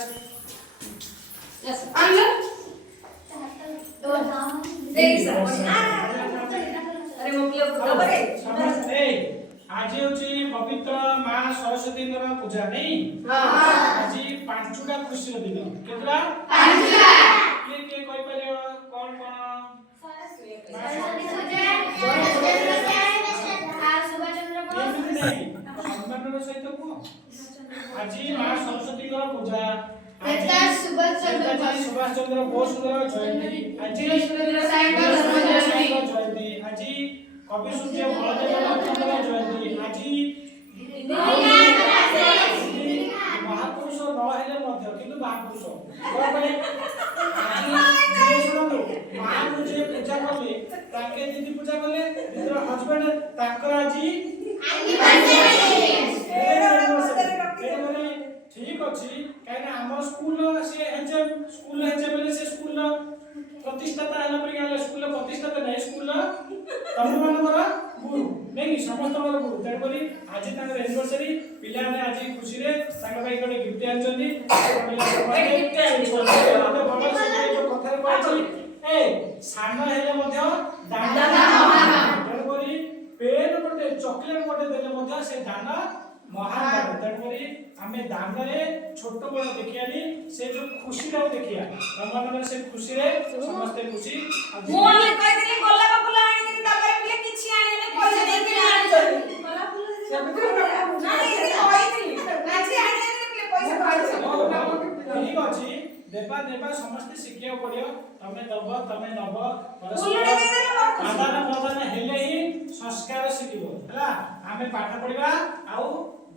Yes. Angel. अरे मोकले खबर है समझते आज होची पवित्र मां सरस्वती पूजा नहीं आज पांचुटा खुशी दिन केतरा पांचुटा के कोई परियो कौन कौन सम्मान सहित को आज मां सरस्वती पूजा सुभाष चंद्र बोस जयंती आज जयंती आज कवि सूर्य बलदेव जयंती आज महापुरुष नहेले किंतु महापुरुष माँ को जे पूजा कले ताके दीदी पूजा कले दीदर हस्बैंड ताकर आज ठीक अछि काहे हमर स्कूल से एचएम स्कूल एचएम से स्कूल प्रतिष्ठाता हला पर गेले स्कूल प्रतिष्ठाता नै स्कूल तम मानकर गुरु नै समस्त गुरु तबरी आज ताकर एनिवर्सरी पिला ने आज खुशी रे ताकर भाई कोने गिफ्ट आनचंदी कथा कहछि ए सानो हेले मध्य दान तबरी पेन कोटे चॉकलेट कोटे देले मध्य से दान महान तबरी आमे दान रे छोट बड़ देखियानी से जो खुशी रो देखिया तमनकर से खुशी रे समस्त खुशी मोन ले कह देली गोलाप फूल आनी दिन तापर पिले किछि आनी ने पैसा दे के आनी गोलाप फूल सब नहीं ये कहइली नाची आनी ने पिले पैसा पाइछ ठीक अछि देबा समस्त शिखिया पड़ियो तमे दब तमे नब आदान प्रदान हेले ही संस्कार शिखिबो हला आमे पाठ पढिबा आउ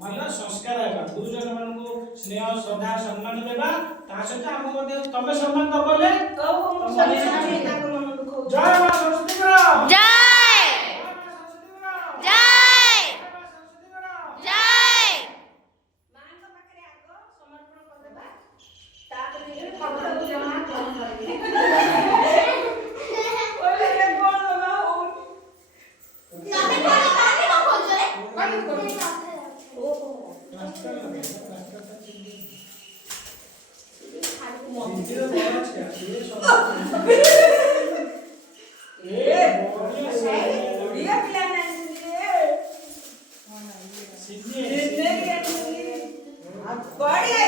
भल संस्कार हेबा गुरुजन मानकु स्नेह श्रद्धा सम्मान देबा ता सहित हम मध्ये तमे सम्मान दबले तो हम सभी ताको मन दुखो जय मां सरस्वती जय जय जय मां को पाखरे आगो समर्पण कर देबा तापर ये खबर जमा कर करबी ओले रे बोल ना हो तमे कोन तानी को खोज रे ओहो बढ़िया प्लान है बढ़िया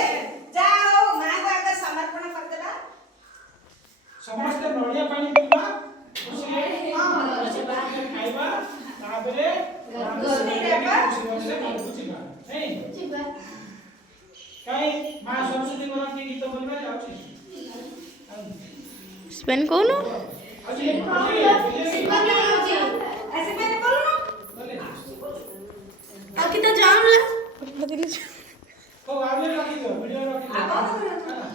जाओ मां को आगे समर्पण कर देला समस्त नडिया पानी पीबा खुशी खाइबा ताबरे खुशी देबा बुझिबा नहीं काई मां सरस्वती को की गीत बोलबा जाउची स्पेन कोन अजी ऐसे मैंने बोलो ना आकी तो जाम ला तो आगे रखी दो वीडियो रखी दो